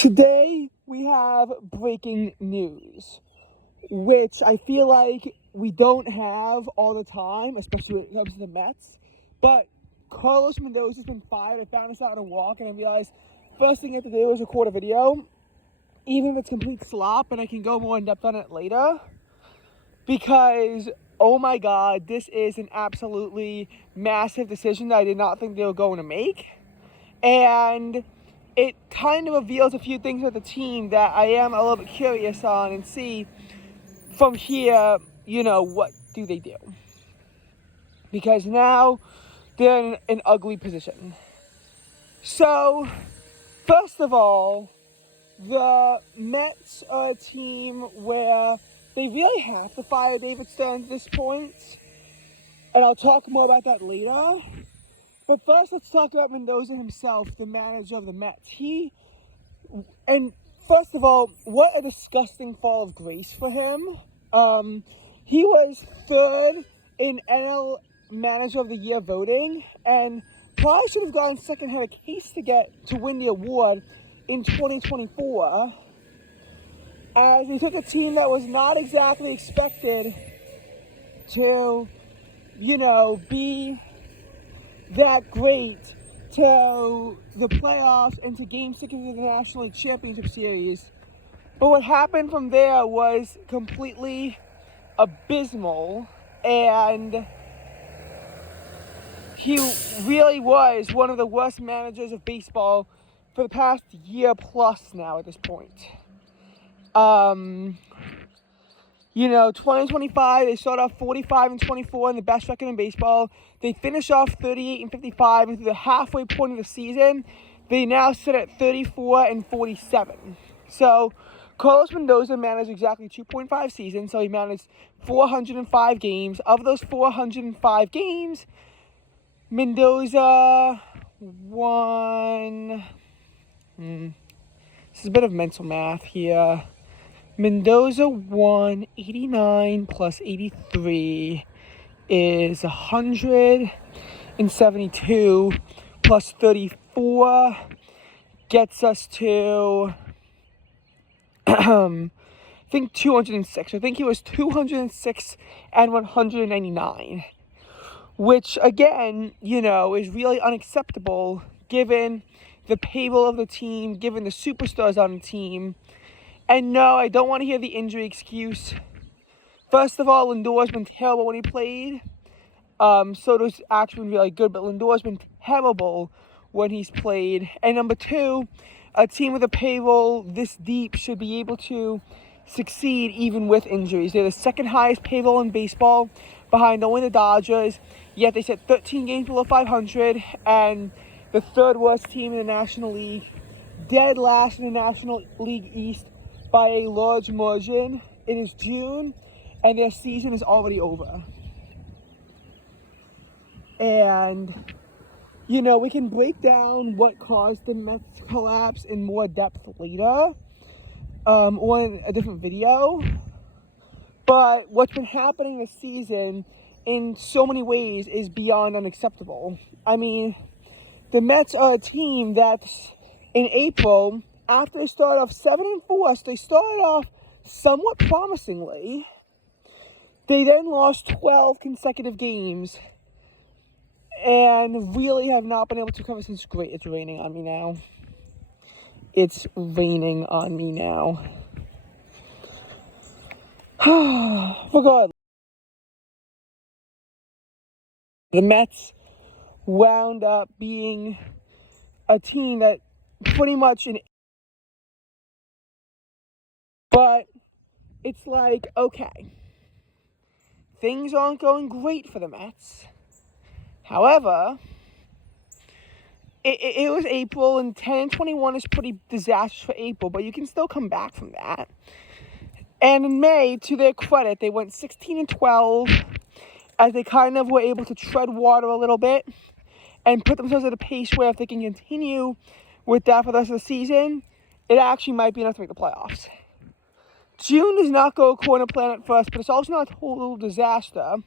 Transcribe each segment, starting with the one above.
Today we have breaking news, which I feel like we don't have all the time, especially when it comes to the Mets. But Carlos Mendoza's been fired. I found this out on a walk, and I realized first thing I have to do is record a video, even if it's complete slop, and I can go more in depth on it later. Because, oh my God, this is an absolutely massive decision that I did not think they were going to make. And it kind of reveals a few things with the team that I am a little bit curious on and see from here, what do they do? Because now they're in an ugly position. So, first of all, the Mets are a team where they really have to fire David Stern at this point. And I'll talk more about that later. But first, let's talk about Mendoza himself, the manager of the Mets. First of all, what a disgusting fall of grace for him. He was third in NL Manager of the Year voting, and probably should have gone second, had a case to win the award in 2024, as he took a team that was not exactly expected to, be that great to the playoffs and to Game 6 of the National League Championship Series. But what happened from there was completely abysmal, and he really was one of the worst managers of baseball for the past year plus now at this point. 2025, they started off 45-24 in the best record in baseball. They finished off 38-55, and through the halfway point of the season, they now sit at 34-47. So, Carlos Mendoza managed exactly 2.5 seasons, so he managed 405 games. Of those 405 games, Mendoza won... This is a bit of mental math here. Mendoza won 89 plus 83 is 172 plus 34 gets us to, I think 206. I think he was 206 and 199, which again, is really unacceptable given the payroll of the team, given the superstars on the team. And no, I don't want to hear the injury excuse. First of all, Lindor's been terrible when he played. Soto's actually been really good, but Lindor's been terrible when he's played. And number two, a team with a payroll this deep should be able to succeed even with injuries. They're the second highest payroll in baseball, behind only the Dodgers, yet they sit 13 games below 500, and the third worst team in the National League, dead last in the National League East by a large margin. It is June, and their season is already over. And, we can break down what caused the Mets collapse in more depth later, or in a different video. But what's been happening this season in so many ways is beyond unacceptable. I mean, the Mets are a team that's in April, after they started off 7-4, so they started off somewhat promisingly. They then lost 12 consecutive games and really have not been able to recover since. Great, it's raining on me now. It's raining on me now. Regardless, the Mets wound up being a team that pretty much but it's like, okay, things aren't going great for the Mets. However, it was April, and 10-21 is pretty disastrous for April, but you can still come back from that. And in May, to their credit, they went 16-12, as they kind of were able to tread water a little bit and put themselves at a pace where if they can continue with that for the rest of the season, it actually might be enough to make the playoffs. June does not go according to plan at first, but it's also not a total disaster,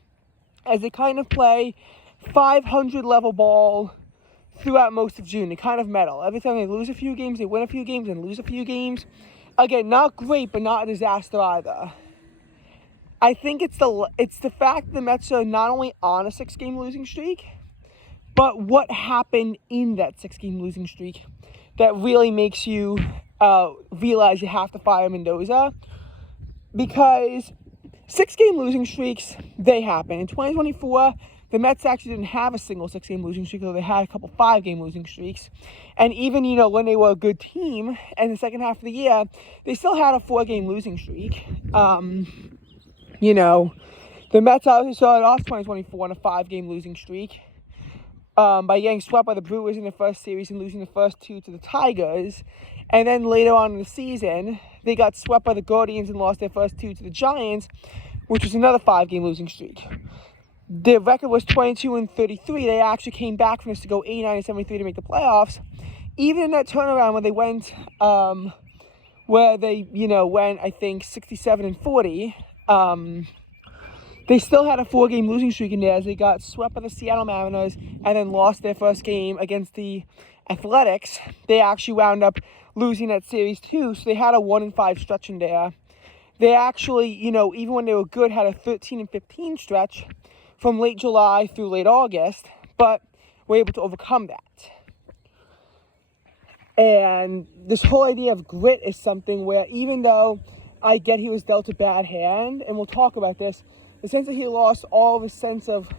as they kind of play 500 level ball throughout most of June. They kind of medal. Every time they lose a few games, they win a few games and lose a few games. Again, not great, but not a disaster either. I think it's the fact that the Mets are not only on a 6-game losing streak, but what happened in that 6-game losing streak that really makes you realize you have to fire Mendoza. Because 6-game losing streaks, they happen. In 2024, the Mets actually didn't have a single 6-game losing streak, though they had a couple 5-game losing streaks. And even, when they were a good team in the second half of the year, they still had a 4-game losing streak. The Mets obviously started off 2024 on a 5-game losing streak by getting swept by the Brewers in the first series and losing the first 2 to the Tigers. And then later on in the season, they got swept by the Guardians and lost their first 2 to the Giants, which was another 5-game losing streak. Their record was 22-33. They actually came back from this to go 89-73 to make the playoffs. Even in that turnaround when they went, went, I think, 67-40, they still had a 4-game losing streak in there as they got swept by the Seattle Mariners and then lost their first game against the Athletics. They actually wound up losing that series too, so they had a 1-5 stretch in there. They actually, even when they were good, had a 13-15 stretch from late July through late August, but were able to overcome that. And this whole idea of grit is something where, even though I get he was dealt a bad hand, and we'll talk about this, the sense that he lost all of his sense of,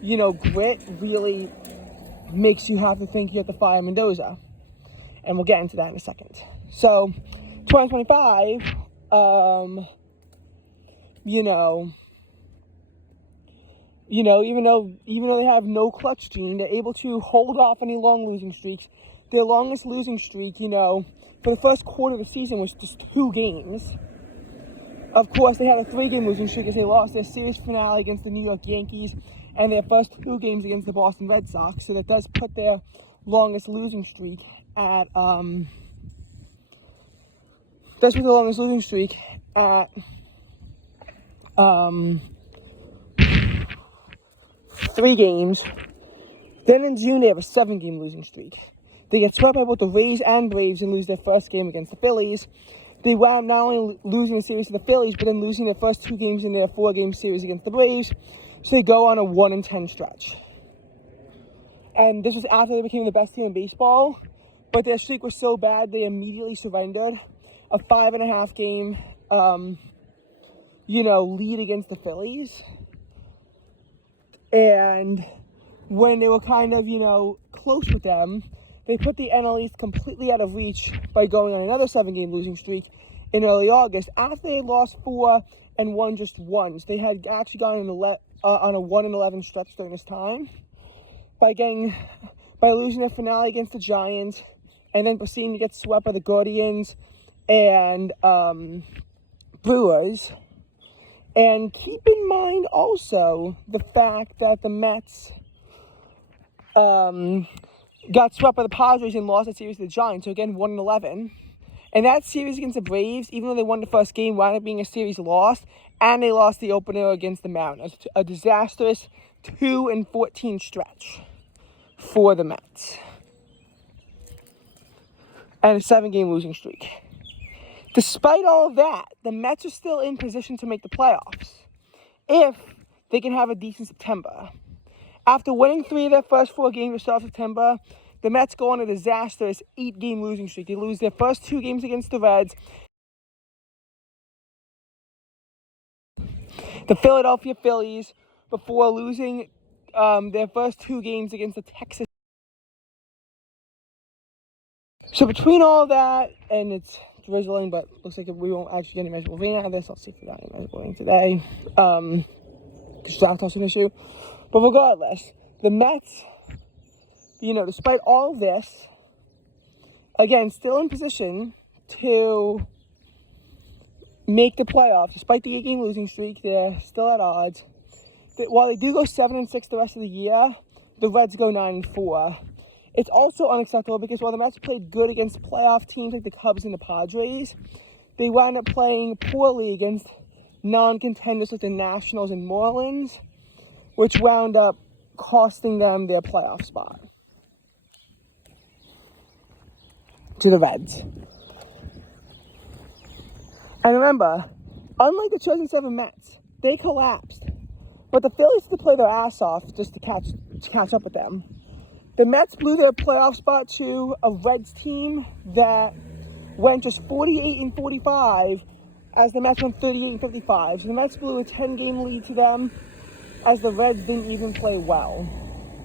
grit really makes you have to think you have to fire Mendoza. And we'll get into that in a second. So, 2025, even though they have no clutch gene, they're able to hold off any long losing streaks. Their longest losing streak, for the first quarter of the season was just 2 games. Of course, they had a 3-game losing streak as they lost their series finale against the New York Yankees and their first 2 games against the Boston Red Sox. So that does put their longest losing streak at 3 games. Then in June, they have a 7-game losing streak. They get swept by both the Rays and Braves and lose their first game against the Phillies. They wound not only losing the series to the Phillies, but then losing their first 2 games in their 4-game series against the Braves. So they go on a 1-10 stretch. And this was after they became the best team in baseball. But their streak was so bad, they immediately surrendered a 5.5-game, lead against the Phillies. And when they were kind of, close with them, they put the NL East completely out of reach by going on another 7-game losing streak in early August after they lost 4 and won just once. They had actually gone on a 1-11 stretch during this time by losing their finale against the Giants and then proceeding to get swept by the Guardians and Brewers. And keep in mind also the fact that the Mets got swept by the Padres and lost that series to the Giants. So again, 1-11. And that series against the Braves, even though they won the first game, wound up being a series lost. And they lost the opener against the Mariners. A disastrous 2-14 stretch for the Mets. And a 7-game losing streak. Despite all of that, the Mets are still in position to make the playoffs if they can have a decent September. After winning 3 of their first 4 games to start September, the Mets go on a disastrous 8-game losing streak. They lose their first 2 games against the Reds, the Philadelphia Phillies, before losing their first 2 games against the Texas. So between all that, and it's drizzling, but looks like we won't actually get any measurable rain out of this. I'll see if we got any measurable rain today. Because drought is an issue. But regardless, the Mets, despite all of this, again, still in position to make the playoffs. Despite the 8-game losing streak, they're still at odds. While they do go 7-6 the rest of the year, the Reds go 9-4. It's also unacceptable because while the Mets played good against playoff teams like the Cubs and the Padres, they wound up playing poorly against non-contenders like the Nationals and Marlins, which wound up costing them their playoff spot. to the Reds. And remember, unlike the 2007 Mets, they collapsed. But the Phillies had to play their ass off just to catch up with them. The Mets blew their playoff spot to a Reds team that went just 48-45 as the Mets went 38-55. So the Mets blew a 10-game lead to them as the Reds didn't even play well.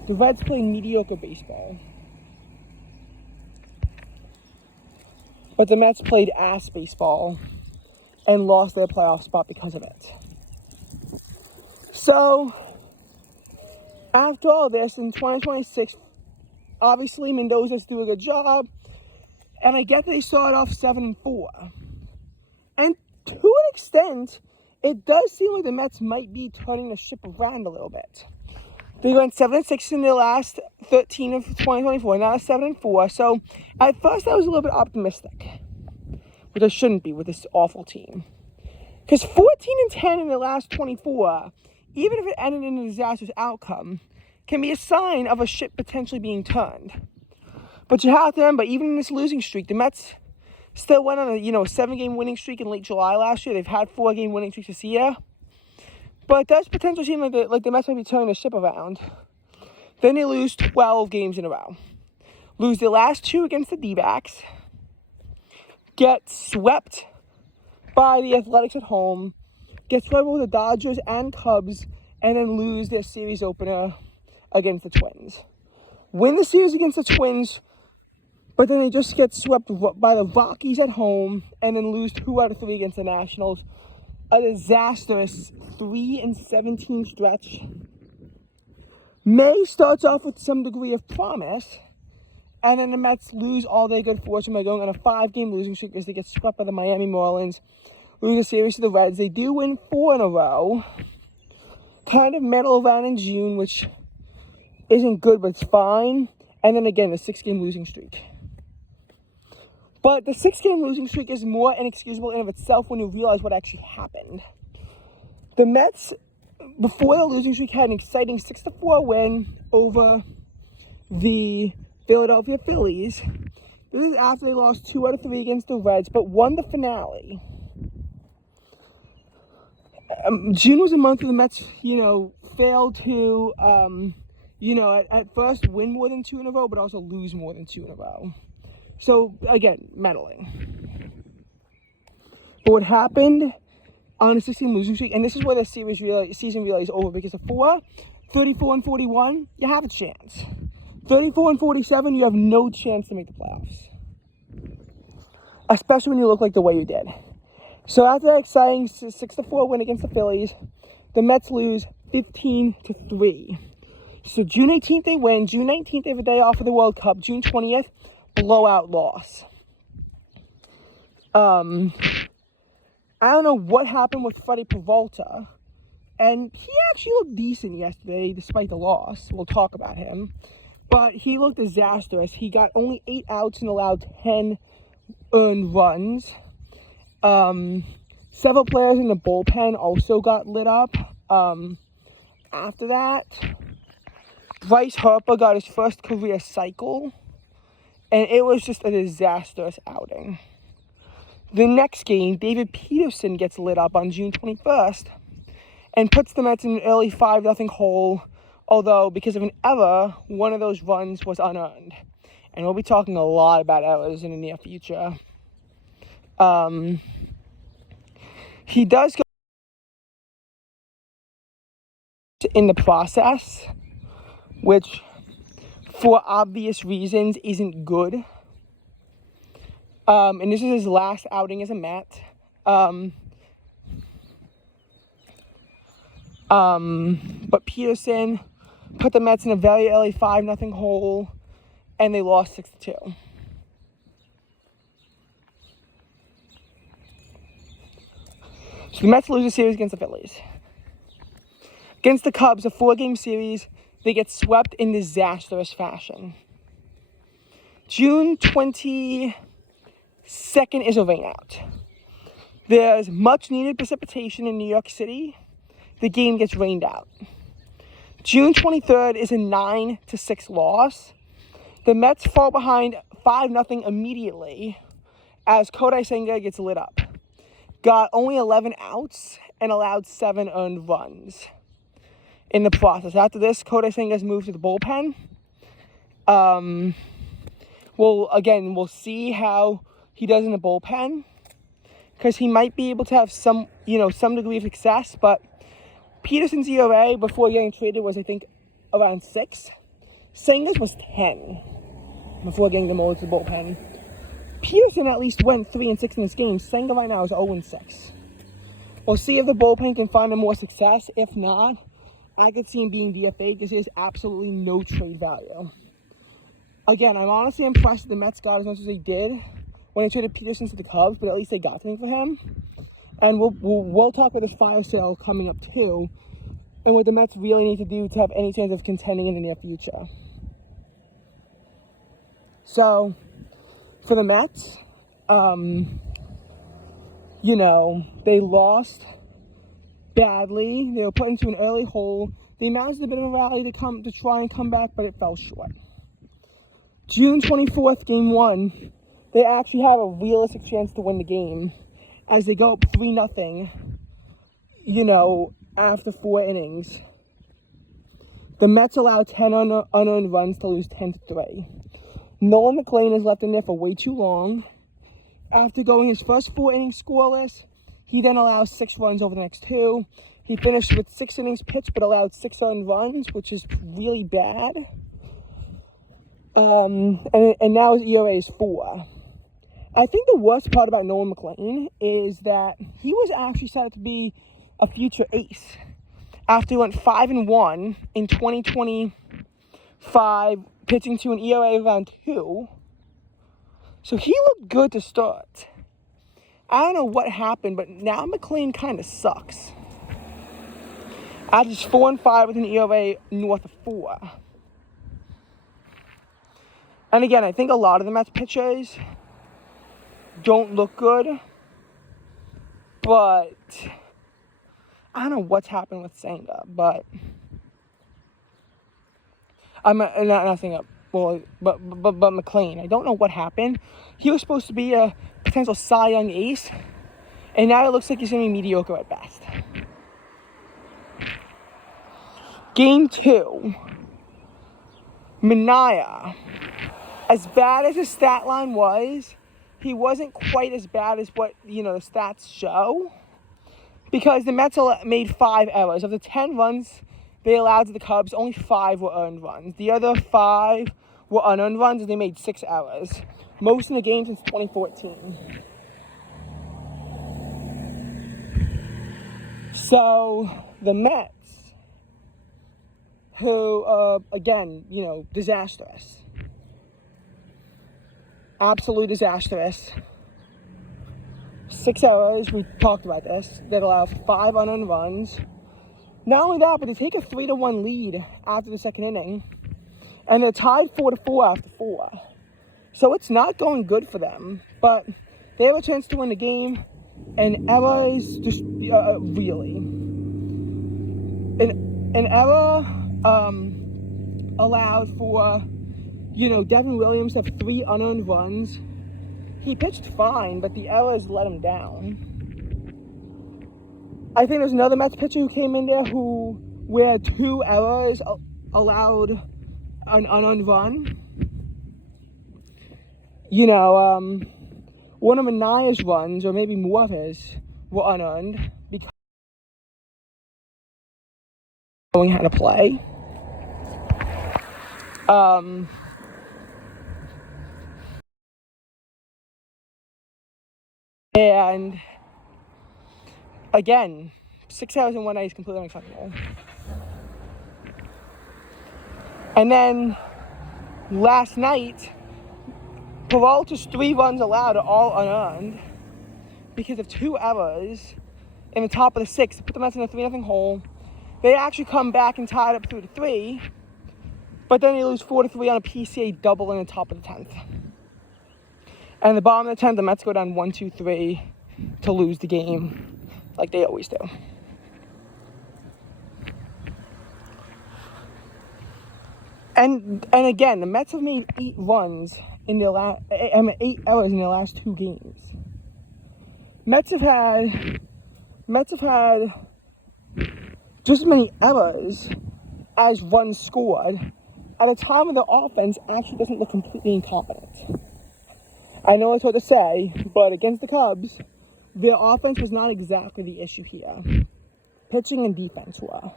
The Reds played mediocre baseball. But the Mets played ass baseball and lost their playoff spot because of it. So, after all this, in 2026, obviously Mendoza's doing a good job, and I get they started off 7-4. And to an extent, it does seem like the Mets might be turning the ship around a little bit. They went 7-6 in their last 13 of 2024, now 7-4. So at first I was a little bit optimistic, which I shouldn't be with this awful team. Because 14-10 in the last 24, even if it ended in a disastrous outcome, can be a sign of a ship potentially being turned. But you have to remember, even in this losing streak, the Mets still went on a 7-game winning streak in late July last year. They've had 4-game winning streaks this year. But it does potentially seem like the Mets might be turning the ship around. Then they lose 12 games in a row. Lose their last 2 against the D-backs. Get swept by the Athletics at home. Get swept with the Dodgers and Cubs. And then lose their series opener against the Twins. Win the series against the Twins, but then they just get swept by the Rockies at home. And then lose 2 out of 3 against the Nationals. A disastrous 3-17 stretch. May starts off with some degree of promise, and then the Mets lose all their good fortune by going on a 5-game losing streak as they get swept by the Miami Marlins, lose a series to the Reds. They do win 4 in a row, kind of medal around in June, which isn't good, but it's fine, and then again, a 6-game losing streak. But the 6-game losing streak is more inexcusable in of itself when you realize what actually happened. The Mets, before the losing streak, had an exciting 6-4 win over the Philadelphia Phillies. This is after they lost 2 out of 3 against the Reds, but won the finale. June was a month where the Mets, failed to, at first win more than 2 in a row, but also lose more than 2 in a row. So, again, meddling. But what happened on a 16 losing streak, and this is where the season really is over, because of 34-41, you have a chance. 34-47, you have no chance to make the playoffs. Especially when you look like the way you did. So after that exciting 6-4 win against the Phillies, the Mets lose 15-3. So June 18th they win. June 19th they have a day off of the World Cup. June 20th, blowout loss. I don't know what happened with Freddie Peralta, and he actually looked decent yesterday despite the loss. We'll talk about him, but he looked disastrous. He got only 8 outs and allowed 10 earned runs. Several players in the bullpen also got lit up. After that, Bryce Harper got his first career cycle, and it was just a disastrous outing. The next game, David Peterson gets lit up on June 21st and puts the Mets in an early 5-0 hole, although because of an error, one of those runs was unearned. And we'll be talking a lot about errors in the near future. He does go in the process, which for obvious reasons isn't good. And this is his last outing as a Met. But Peterson put the Mets in a very early 5-0 hole, and they lost 6-2. So the Mets lose a series against the Phillies. Against the Cubs, a 4-game series, they get swept in disastrous fashion. June 22nd is a rainout. There's much needed precipitation in New York City. The game gets rained out. June 23rd is a 9-6 loss. The Mets fall behind 5-0 immediately as Kodai Senga gets lit up. Got only 11 outs and allowed 7 earned runs in the process. After this, Kodai Senga's moved to the bullpen. We'll see how he does in the bullpen, because he might be able to have some degree of success. But Peterson's ERA before getting traded was, I think, around 6. Senga's was 10 before getting them over to the bullpen. Peterson at least went 3-6 in this game. Senga right now is 0-6. We'll see if the bullpen can find him more success. If not, I could see him being DFA'd because there's absolutely no trade value. Again, I'm honestly impressed that the Mets got as much as they did when they traded Peterson to the Cubs, but at least they got something for him. And we'll talk about this fire sale coming up too, and what the Mets really need to do to have any chance of contending in the near future. So, for the Mets, they lost badly. They were put into an early hole. They mounted a bit of a rally to try and come back, but it fell short. June 24th, Game 1, they actually have a realistic chance to win the game as they go up 3-0, after 4 innings. The Mets allow 10 unearned runs to lose 10-3. Nolan McLean is left in there for way too long. After going his first 4 innings scoreless, he then allows 6 runs over the next 2. He finished with 6 innings pitched but allowed 6 earned runs, which is really bad. And now his ERA is 4. I think the worst part about Nolan McLean is that he was actually set up to be a future ace after he went 5-1 in 2025, pitching to an ERA of around 2. So he looked good to start. I don't know what happened, but now McLean kind of sucks. Averages 4-5 with an ERA north of 4. And again, I think a lot of the Mets pitchers don't look good, but I don't know what's happened with Senga, but I'm not Senga, but McLean. I don't know what happened. He was supposed to be a potential Cy Young ace, and now it looks like he's going to be mediocre at best. Game 2, Minaya. As bad as his stat line was, he wasn't quite as bad as what, the stats show. Because the Mets made 5 errors. Of the 10 runs they allowed to the Cubs, only 5 were earned runs. The other 5 were unearned runs, and they made 6 errors. Most in the game since 2014. So, the Mets, who, again, disastrous. Absolutely disastrous. 6 errors, we talked about this, that allow 5 unearned runs. Not only that, but they take a 3-1 lead after the second inning, and they're tied 4-4 after 4. So it's not going good for them, but they have a chance to win the game, and errors just really. An error allowed for Devin Williams to have 3 unearned runs. He pitched fine, but the errors let him down. I think there's another Mets pitcher who came in there where 2 errors allowed an unearned run. One of Manaya's runs, or maybe more of his, were unearned because knowing how to play. And again, 6 hours in 1 night is completely unacceptable. And then last night, Peralta's 3 runs allowed are all unearned because of 2 errors in the top of the 6th to put the Mets in a 3-0 hole. They actually come back and tie it up 3-3, but then they lose 4-3 on a PCA double in the top of the 10th. And the bottom of the 10th, the Mets go down 1-2-3 to lose the game, like they always do. And again, the Mets have made 8 runs in their 8 errors in their last 2 games. Mets have had just as many errors as runs scored at a time when the offense actually doesn't look completely incompetent. I know it's hard to say, but against the Cubs, their offense was not exactly the issue here. Pitching and defense were.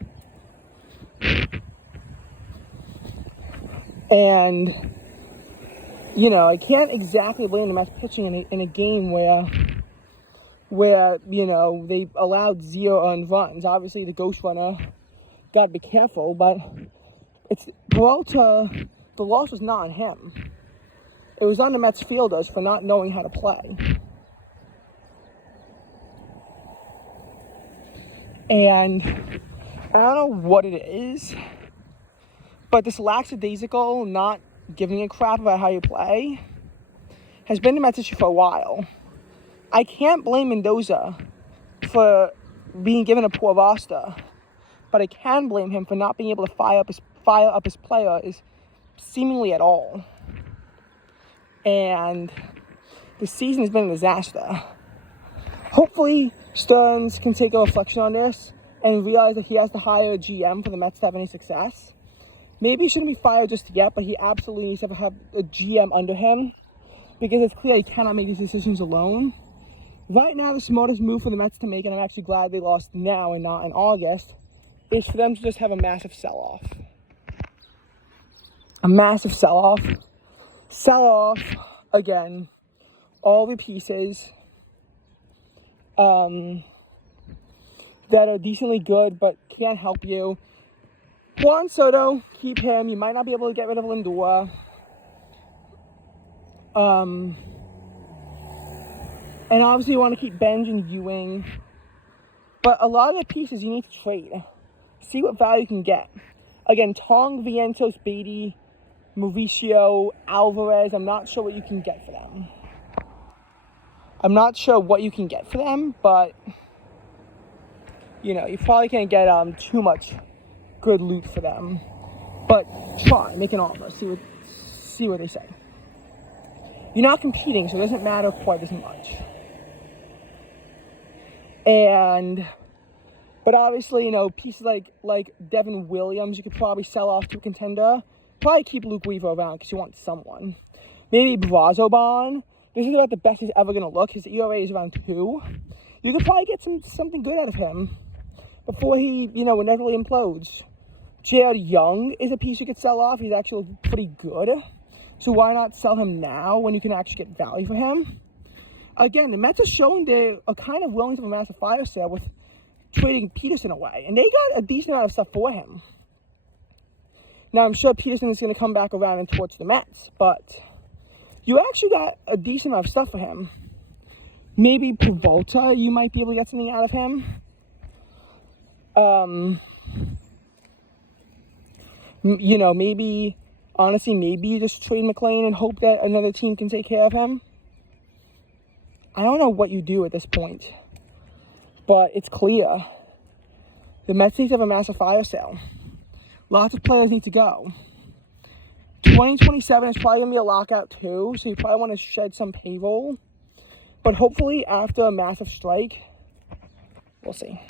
And, I can't exactly blame the Mets pitching in a game where they allowed 0 earned runs. Obviously, the ghost runner, got to be careful, but the loss was not on him. It was on the Mets fielders for not knowing how to play. And I don't know what it is, but this lackadaisical, not giving a crap about how you play, has been the Mets issue for a while. I can't blame Mendoza for being given a poor roster, but I can blame him for not being able to fire up his players seemingly at all. And the season has been a disaster. Hopefully, Stearns can take a reflection on this and realize that he has to hire a GM for the Mets to have any success. Maybe he shouldn't be fired just yet, but he absolutely needs to have a GM under him, because it's clear he cannot make these decisions alone. Right now, the smartest move for the Mets to make, and I'm actually glad they lost now and not in August, is for them to just have a massive sell-off. A massive sell-off. Sell off, again, all the pieces that are decently good but can't help you. Juan Soto, keep him. You might not be able to get rid of Lindor. And obviously you want to keep Benj and Ewing. But a lot of the pieces you need to trade. See what value you can get. Again, Tong, Vientos, Beatty, Mauricio, Alvarez, I'm not sure what you can get for them. But, you probably can't get too much good loot for them. But try, make an offer, see what they say. You're not competing, so it doesn't matter quite as much. But obviously, pieces like Devin Williams, you could probably sell off to a contender. Probably keep Luke Weaver around because you want someone. Maybe Brazoban. This is about the best he's ever going to look. His ERA is around 2. You could probably get something good out of him before he, inevitably implodes. Jared Young is a piece you could sell off. He's actually pretty good. So why not sell him now when you can actually get value for him? Again, the Mets are showing they are kind of willing to have a massive fire sale with trading Peterson away. And they got a decent amount of stuff for him. Now, I'm sure Peterson is going to come back around and towards the Mets, but you actually got a decent amount of stuff for him. Maybe Peralta, you might be able to get something out of him. Maybe you just trade McLean and hope that another team can take care of him. I don't know what you do at this point, but it's clear. The Mets need to have a massive fire sale. Lots of players need to go. 2027 is probably going to be a lockout too, so you probably want to shed some payroll. But hopefully after a massive strike, we'll see.